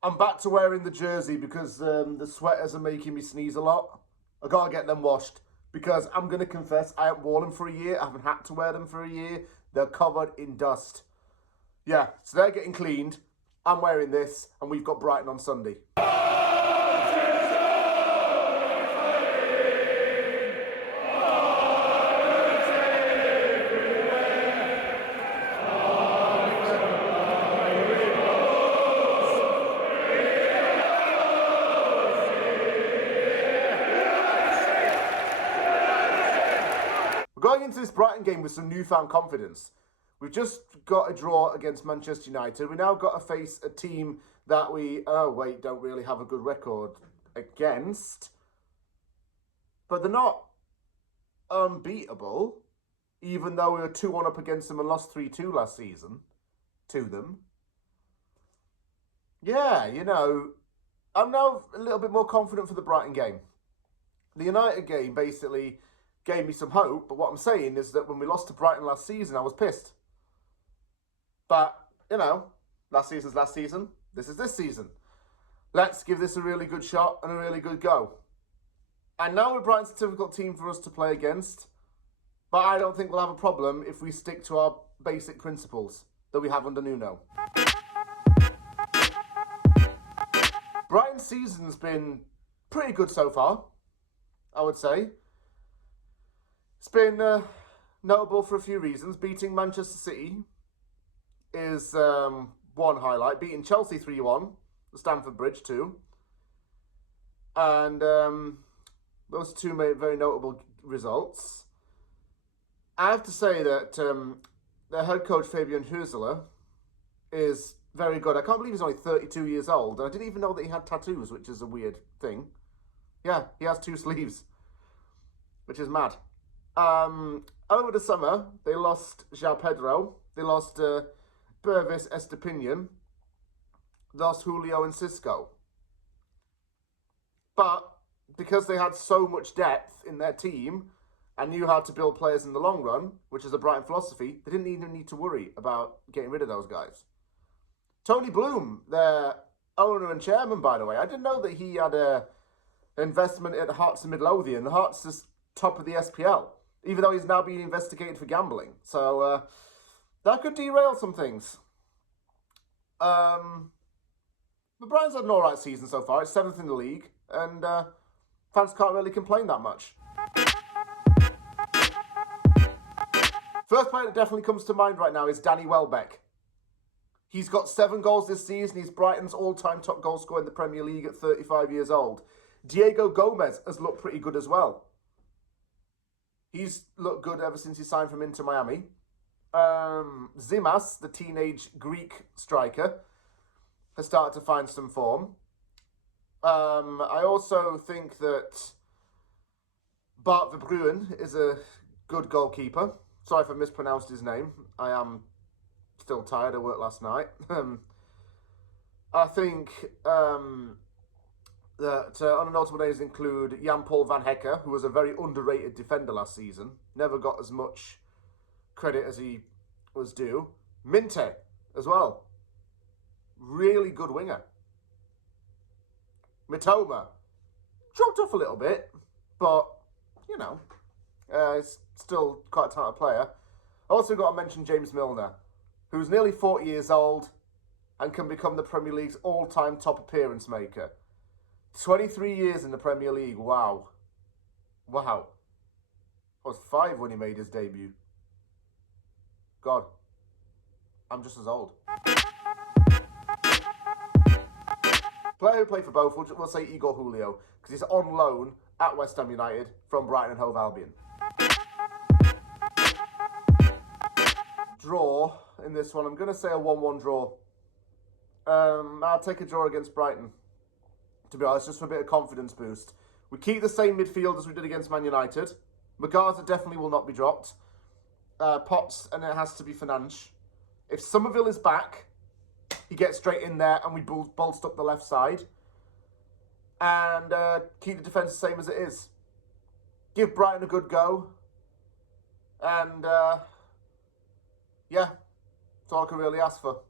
I'm back to wearing the jersey because the sweaters are making me sneeze a lot. I gotta get them washed because I'm gonna confess I haven't worn them for a year. I haven't had to wear them for a year. They're covered in dust. Yeah, so they're getting cleaned. I'm wearing this, and we've got Brighton on Sunday. We're going into this Brighton game with some newfound confidence. We've just got a draw against Manchester United. We now got to face a team that we, don't really have a good record against. But they're not unbeatable, even though we were 2-1 up against them and lost 3-2 last season to them. Yeah, I'm now a little bit more confident for the Brighton game. The United game basically gave me some hope, but what I'm saying is that when we lost to Brighton last season, I was pissed. But, last season's last season. This is this season. Let's give this a really good shot and a really good go. And now Brighton's a difficult team for us to play against, but I don't think we'll have a problem if we stick to our basic principles that we have under Nuno. Brighton's season's been pretty good so far, I would say. It's been notable for a few reasons. Beating Manchester City is one highlight. Beating Chelsea 3-1, the Stamford Bridge too. And those two made very notable results. I have to say that their head coach, Fabian Hüsler, is very good. I can't believe he's only 32 years old. And I didn't even know that he had tattoos, which is a weird thing. Yeah, he has 2 sleeves, which is mad. Over the summer, they lost João Pedro, they lost Pervis Estepinian, they lost Julio and Cisco. But because they had so much depth in their team and knew how to build players in the long run, which is a Brighton philosophy, they didn't even need to worry about getting rid of those guys. Tony Bloom, their owner and chairman, by the way, I didn't know that he had an investment at Hearts and Midlothian. The Hearts is top of the SPL, even though he's now being investigated for gambling. So that could derail some things. But Brighton's had an alright season so far. It's 7th in the league, and fans can't really complain that much. First player that definitely comes to mind right now is Danny Welbeck. He's got 7 goals this season. He's Brighton's all-time top goal scorer in the Premier League at 35 years old. Diego Gomez has looked pretty good as well. He's looked good ever since he signed from Inter Miami. Zimas, the teenage Greek striker, has started to find some form. I also think that Bart Verbruggen is a good goalkeeper. Sorry if I mispronounced his name. I am still tired. I worked last night. I think that other notable names include Jan-Paul van Hekke, who was a very underrated defender last season. Never got as much credit as he was due. Minte as well. Really good winger. Mitoma dropped off a little bit, but, he's still quite a talented player. I also got to mention James Milner, who's nearly 40 years old and can become the Premier League's all-time top appearance maker. 23 years in the Premier League, wow. Wow. I was 5 when he made his debut. God, I'm just as old. Player who played for both, we'll say Igor Julio, because he's on loan at West Ham United from Brighton and Hove Albion. Draw in this one. I'm going to say a 1-1 draw. I'll take a draw against Brighton, to be honest, just for a bit of confidence boost. We keep the same midfield as we did against Man United. Magarza definitely will not be dropped. Potts, and it has to be Fernandes. If Somerville is back, he gets straight in there and we bolster up the left side. And keep the defence the same as it is. Give Brighton a good go. And, yeah, that's all I can really ask for.